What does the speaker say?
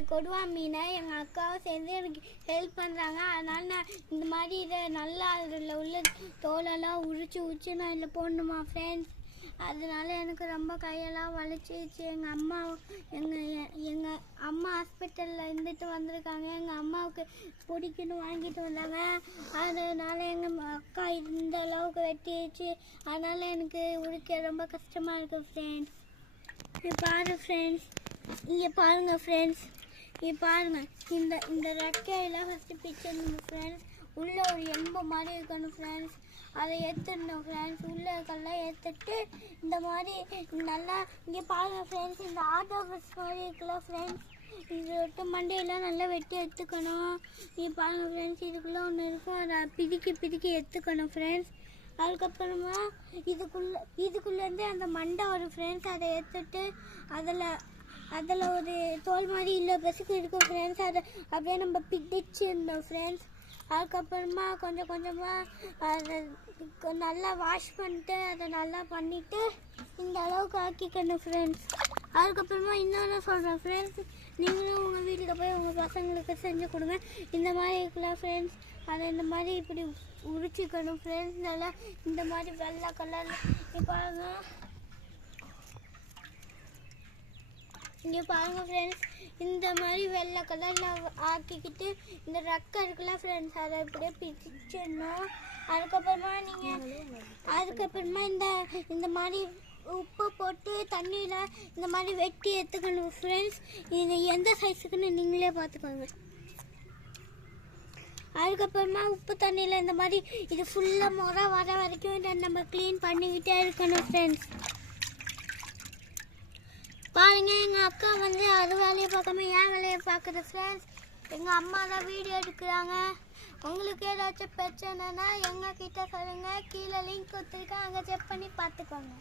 அந்த கொடுவா மீனை எங்கள் அக்காவும் சேர்ந்து எனக்கு ஹெல்ப் பண்ணுறாங்க. அதனால் நான் இந்த மாதிரி இதை நல்லா அதில் உள்ள தோலெல்லாம் உரிச்சு நான் இதில் போடணுமா ஃப்ரெண்ட்ஸ். அதனால எனக்கு ரொம்ப கையெல்லாம் வலிச்சிச்சு. எங்கள் அம்மா ஹாஸ்பிட்டலில் இருந்துட்டு வந்திருக்காங்க. எங்கள் அம்மாவுக்கு பிடிக்குன்னு வாங்கிட்டு வந்தாங்க. அதனால எங்கள் அக்கா இந்த அளவுக்கு வெட்டிடுச்சு. அதனால எனக்கு உரிக்க ரொம்ப கஷ்டமாக இருக்குது ஃப்ரெண்ட்ஸ். இங்கே பாருங்கள் ஃப்ரெண்ட்ஸ், இங்கே பாருங்கள் ஃப்ரெண்ட்ஸ், இங்கே பாருங்கள். இந்த ரெக்கையெல்லாம் ஃபஸ்ட்டு பிச்சிடணும் ஃப்ரெண்ட்ஸ். உள்ளே ஒரு எம்பு மாதிரி இருக்கணும் ஃப்ரெண்ட்ஸ். அதை ஏற்றுடணும் ஃப்ரெண்ட்ஸ். உள்ளே இருக்கலாம் ஏற்றுட்டு இந்த மாதிரி நல்லா இங்கே பாருங்கள் ஃப்ரெண்ட்ஸ். இந்த ஆட்டோ பஸ் மாதிரி இருக்குல்ல ஃப்ரெண்ட்ஸ், இது விட்டு மண்டையெல்லாம் நல்லா வெட்டி எடுத்துக்கணும். இங்கே பாருங்கள் ஃப்ரெண்ட்ஸ், இதுக்குள்ளே ஒன்று இருக்கும், அதை பிதுக்கி எடுத்துக்கணும் ஃப்ரெண்ட்ஸ். அதுக்கப்புறமா இதுக்குள்ளேருந்து அந்த மண்டை வரும் ஃப்ரெண்ட்ஸ். அதை எடுத்துட்டு அதில் ஒரு தோல் மாதிரி இல்லை பஸ்ஸுக்கு இருக்கும் ஃப்ரெண்ட்ஸ். அதை அப்படியே நம்ம பிடிச்சிருந்தோம் ஃப்ரெண்ட்ஸ். அதுக்கப்புறமா கொஞ்சமாக அதை நல்லா வாஷ் பண்ணிட்டு அதை நல்லா பண்ணிவிட்டு இந்த அளவுக்கு ஆக்கிக்கணும் ஃப்ரெண்ட்ஸ். அதுக்கப்புறமா இன்னொன்று சொல்கிறேன் ஃப்ரெண்ட்ஸ், நீங்களும் உங்கள் வீட்டில் போய் உங்கள் பசங்களுக்கு செஞ்சு கொடுங்க. இந்த மாதிரி இருக்கலாம் ஃப்ரெண்ட்ஸ். அதை இந்த மாதிரி இப்படி உரிச்சிக்கணும் ஃப்ரெண்ட்ஸ். நல்லா இந்த மாதிரி வெள்ளை கலர் இங்கே பாருங்கள் ஃப்ரெண்ட்ஸ். இந்த மாதிரி வெள்ளை கலரில் ஆக்கிக்கிட்டு இந்த ரெக்கை இருக்குல்ல ஃப்ரெண்ட்ஸ், அதை அப்படியே பிரிச்சிடணும். அதுக்கப்புறமா இந்த மாதிரி உப்பு போட்டு தண்ணியில் இந்த மாதிரி வெட்டி எடுத்துக்கணும் ஃப்ரெண்ட்ஸ். இது எந்த சைஸுக்குன்னு நீங்களே பார்த்துக்கோங்க. அதுக்கப்புறமா உப்பு தண்ணியில் இந்த மாதிரி இது ஃபுல்லாக முறை வர வரைக்கும் இதை நம்ம க்ளீன் பண்ணிக்கிட்டே இருக்கணும் ஃப்ரெண்ட்ஸ். பாருங்க, எங்கள் அக்கா வந்து அது வேலையை பார்க்காம என் வேலையை பார்க்குற ஃப்ரெண்ட்ஸ். எங்கள் அம்மா தான் வீடியோ எடுக்கிறாங்க. உங்களுக்கு ஏதாச்சும் பிரச்சனைனா எங்ககிட்ட சொல்லுங்கள். கீழே லிங்க் கொடுத்துருக்கேன், அங்கே செக் பண்ணி பார்த்துக்கோங்க.